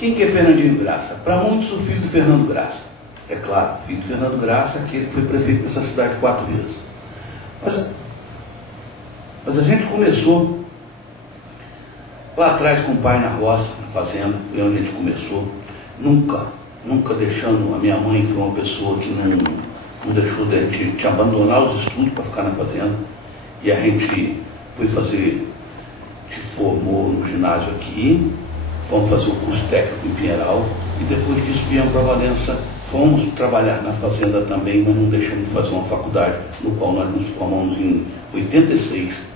Quem que é Fernandinho Graça? Para muitos, o filho do Fernando Graça. É claro, filho do Fernando Graça, aquele que foi prefeito dessa cidade 4 vezes. Mas a gente começou lá atrás com o pai na roça, na fazenda, foi onde a gente começou. Nunca deixando, a minha mãe foi uma pessoa que não deixou de a gente abandonar os estudos para ficar na fazenda. E a gente foi fazer, se formou no ginásio aqui, fomos fazer o curso técnico em Pinheiral, e depois disso viemos para Valença, fomos trabalhar na fazenda também, mas não deixamos de fazer uma faculdade, no qual nós nos formamos em 86,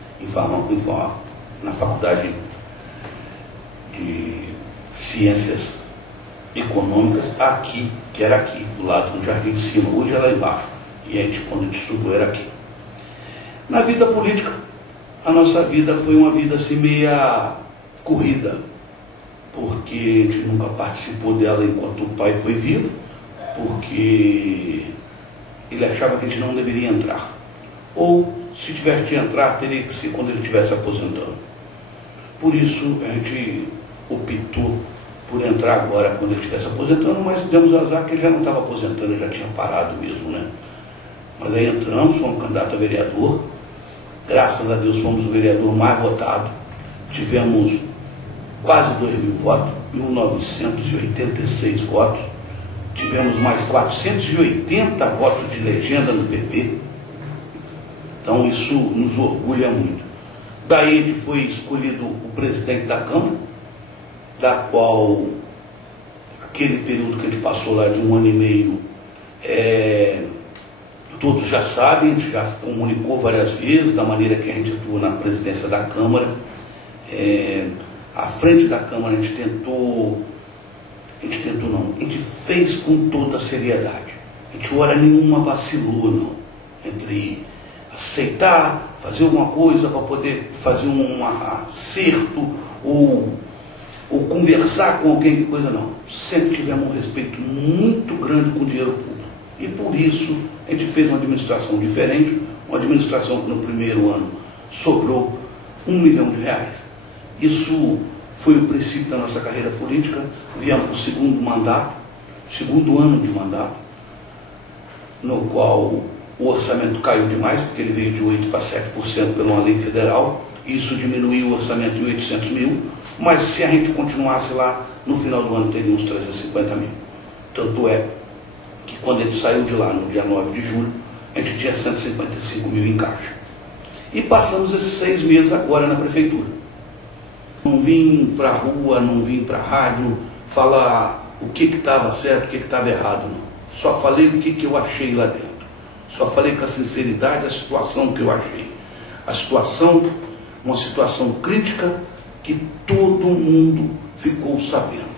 na faculdade de Ciências Econômicas, aqui, que era aqui, do lado do Jardim de Cima, hoje é lá embaixo, e a gente, quando a gente estudou, era aqui. Na vida política, a nossa vida foi uma vida assim meia corrida, porque a gente nunca participou dela enquanto o pai foi vivo, porque ele achava que a gente não deveria entrar. Ou, se tivesse de entrar, teria que ser quando ele estivesse aposentando. Por isso, a gente optou por entrar agora quando ele estivesse aposentando, mas demos azar que ele já não estava aposentando, ele já tinha parado mesmo, né? Mas aí entramos, fomos candidato a vereador, graças a Deus fomos o vereador mais votado, tivemos quase 2.000 votos, 1.986 votos, tivemos mais 480 votos de legenda no PP, então isso nos orgulha muito. Daí ele foi escolhido o presidente da Câmara, da qual aquele período que a gente passou lá de 1 ano e meio, todos já sabem, a gente já comunicou várias vezes da maneira que a gente atua na presidência da Câmara. À frente da Câmara a gente fez com toda a seriedade. A gente hora nenhuma vacilou, não, entre aceitar, fazer alguma coisa para poder fazer um acerto ou conversar com alguém, que coisa não. Sempre tivemos um respeito muito grande com o dinheiro público. E por isso a gente fez uma administração diferente, uma administração que no primeiro ano sobrou R$1 milhão. Isso foi o princípio da nossa carreira política. Viemos para o segundo ano de mandato, no qual o orçamento caiu demais, porque ele veio de 8% para 7% por uma lei federal. Isso diminuiu o orçamento em 800 mil, mas se a gente continuasse lá, no final do ano teria uns 350 mil. Tanto é que quando ele saiu de lá, no dia 9 de julho, a gente tinha 155 mil em caixa. E passamos esses 6 meses agora na prefeitura. Não vim para a rua, não vim para a rádio falar o que estava certo, o que estava errado, não. Só falei o que eu achei lá dentro. Só falei com a sinceridade a situação que eu achei. A situação, uma situação crítica que todo mundo ficou sabendo.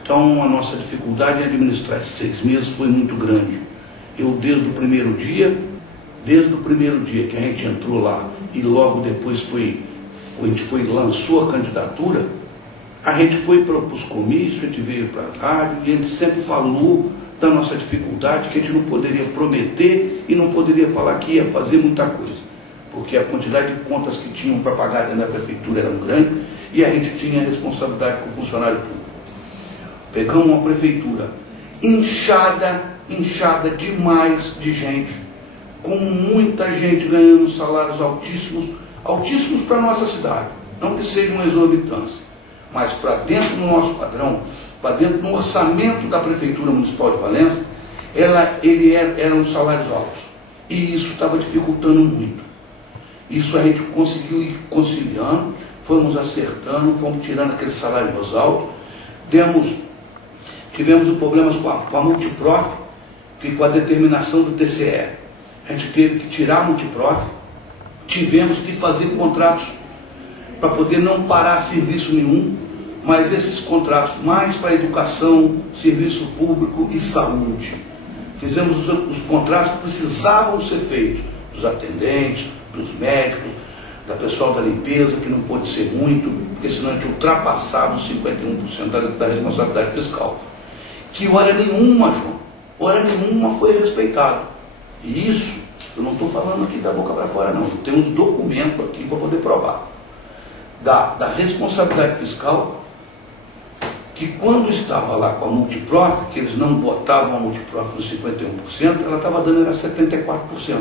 Então a nossa dificuldade em administrar esses 6 meses foi muito grande. Eu desde o primeiro dia que a gente entrou lá e logo depois lançou a candidatura, a gente foi para os comícios, a gente veio para a rádio e a gente sempre falou da nossa dificuldade, que a gente não poderia prometer e não poderia falar que ia fazer muita coisa, porque a quantidade de contas que tinham para pagar dentro da prefeitura eram grande e a gente tinha responsabilidade com o funcionário público. Pegamos uma prefeitura inchada demais de gente, com muita gente ganhando salários altíssimos para a nossa cidade. Não que seja uma exorbitância, mas para dentro do nosso padrão, para dentro do orçamento da Prefeitura Municipal de Valença, eram salários altos. E isso estava dificultando muito. Isso a gente conseguiu ir conciliando, fomos acertando, fomos tirando aqueles salários altos, tivemos problemas com a Multiprof, que com a determinação do TCE, a gente teve que tirar a Multiprof, tivemos que fazer contratos para poder não parar serviço nenhum, mas esses contratos mais para educação, serviço público e saúde. Fizemos os contratos que precisavam ser feitos, dos atendentes, dos médicos, da pessoal da limpeza, que não pôde ser muito, porque senão a gente ultrapassava os 51% da responsabilidade fiscal. Que hora nenhuma, João, hora nenhuma foi respeitado. E isso, eu não estou falando aqui da boca para fora não, eu tenho uns documentos aqui para poder provar. Da responsabilidade fiscal, que quando estava lá com a Multiprof, que eles não botavam a Multiprof nos 51%, ela estava dando era 74%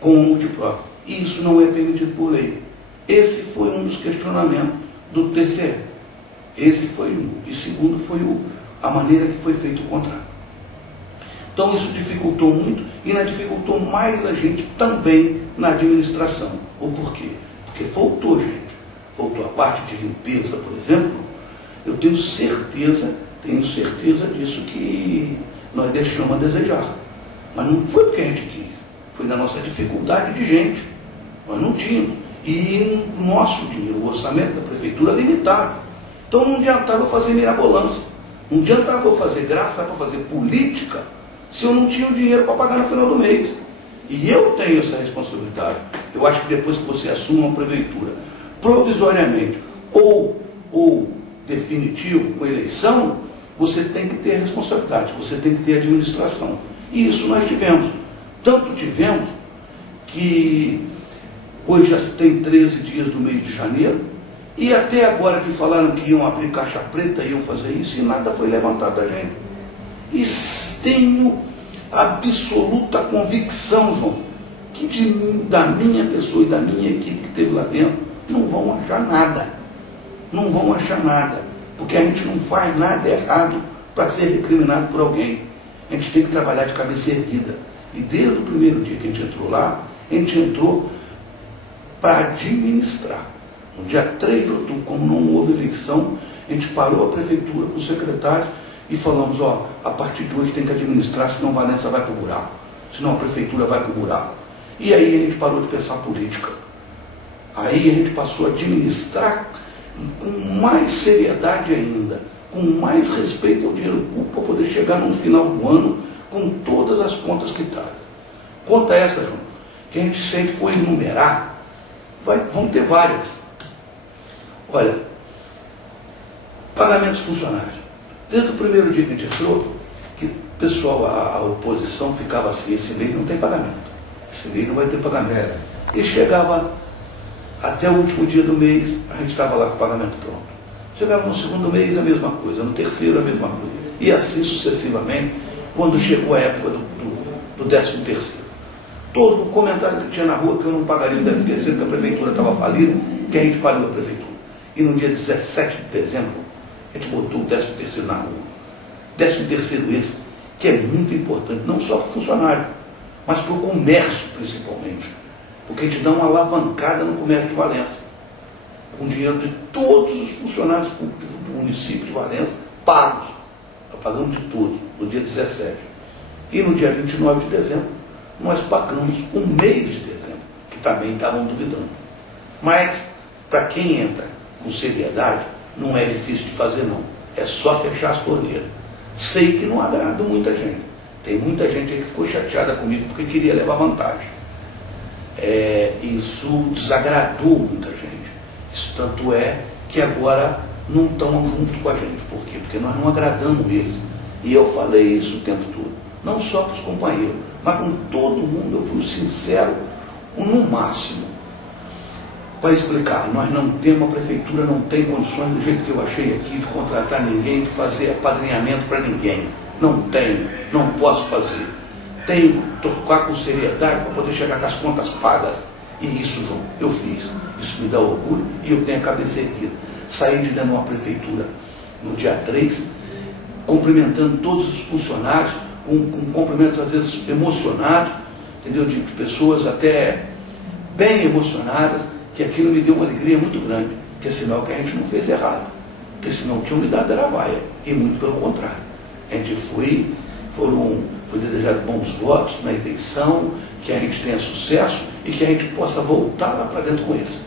com a Multiprof. E isso não é permitido por lei. Esse foi um dos questionamentos do TCE. Esse foi um. E segundo foi a maneira que foi feito o contrato. Então isso dificultou muito e ainda dificultou mais a gente também na administração. O porquê? Porque faltou gente. Faltou a parte de limpeza, por exemplo. Eu tenho certeza disso que nós deixamos a desejar. Mas não foi porque a gente quis. Foi na nossa dificuldade de gente. Nós não tínhamos. E o nosso dinheiro, o orçamento da prefeitura é limitado. Então não adiantava fazer mirabolância. Não adiantava eu fazer graça para fazer política se eu não tinha o dinheiro para pagar no final do mês. E eu tenho essa responsabilidade. Eu acho que depois que você assume uma prefeitura, provisoriamente ou definitivo, com eleição, você tem que ter responsabilidade, você tem que ter administração. E isso nós tivemos. Tanto tivemos que hoje já tem 13 dias do mês de janeiro, e até agora que falaram que iam abrir caixa preta, iam fazer isso, e nada foi levantado da gente. E tenho absoluta convicção, João, que da minha pessoa e da minha equipe que esteve lá dentro, não vão achar nada. Não vão achar nada. Porque a gente não faz nada errado para ser recriminado por alguém. A gente tem que trabalhar de cabeça erguida. E desde o primeiro dia que a gente entrou lá, a gente entrou para administrar. No dia 3 de outubro, como não houve eleição, a gente parou a prefeitura com os secretários e falamos, ó, a partir de hoje tem que administrar, senão Valença vai para o buraco. Senão a prefeitura vai para o buraco. E aí a gente parou de pensar política. Aí a gente passou a administrar com mais seriedade ainda, com mais respeito ao dinheiro público, para poder chegar no final do ano com todas as contas quitadas. Conta essa, João, que a gente sempre for enumerar, vão ter várias. Olha, pagamentos funcionários. Desde o primeiro dia que a gente entrou, que o pessoal, a oposição ficava assim, esse mês não tem pagamento, esse mês não vai ter pagamento. E chegava até o último dia do mês, a gente estava lá com o pagamento pronto. Chegava no segundo mês, a mesma coisa, no terceiro, a mesma coisa. E assim sucessivamente, quando chegou a época do 13º. Todo o comentário que tinha na rua que eu não pagaria o 13º, que a prefeitura estava falida, que a gente faliu a prefeitura. E no dia 17 de dezembro, a gente botou o 13º na rua. 13º esse, que é muito importante, não só para o funcionário, mas para o comércio principalmente. Porque a gente dá uma alavancada no comércio de Valença. Com dinheiro de todos os funcionários públicos do município de Valença, pagos. Pagamos de tudo, no dia 17. E no dia 29 de dezembro, nós pagamos o mês de dezembro, que também estavam duvidando. Mas, para quem entra com seriedade, não é difícil de fazer não. É só fechar as torneiras. Sei que não agrada muita gente. Tem muita gente aí que ficou chateada comigo porque queria levar vantagem. Isso desagradou muita gente. Isso tanto é que agora não estão junto com a gente. Por quê? Porque nós não agradamos eles. E eu falei isso o tempo todo. Não só para os companheiros, mas com todo mundo. Eu fui sincero no máximo. Para explicar, nós não temos, a prefeitura não tem condições, do jeito que eu achei aqui, de contratar ninguém, de fazer apadrinhamento para ninguém. Não tenho, não posso fazer. Tenho que tocar com seriedade para poder chegar com as contas pagas. E isso, João, eu fiz. Isso me dá orgulho e eu tenho a cabeça erguida. Saí de dentro de uma prefeitura no dia 3, cumprimentando todos os funcionários, com cumprimentos às vezes emocionados, entendeu? De pessoas até bem emocionadas, que aquilo me deu uma alegria muito grande, que é sinal que a gente não fez errado, porque senão tinham me dado era vaia, e muito pelo contrário. A gente foi desejado bons votos na eleição, que a gente tenha sucesso e que a gente possa voltar lá para dentro com eles.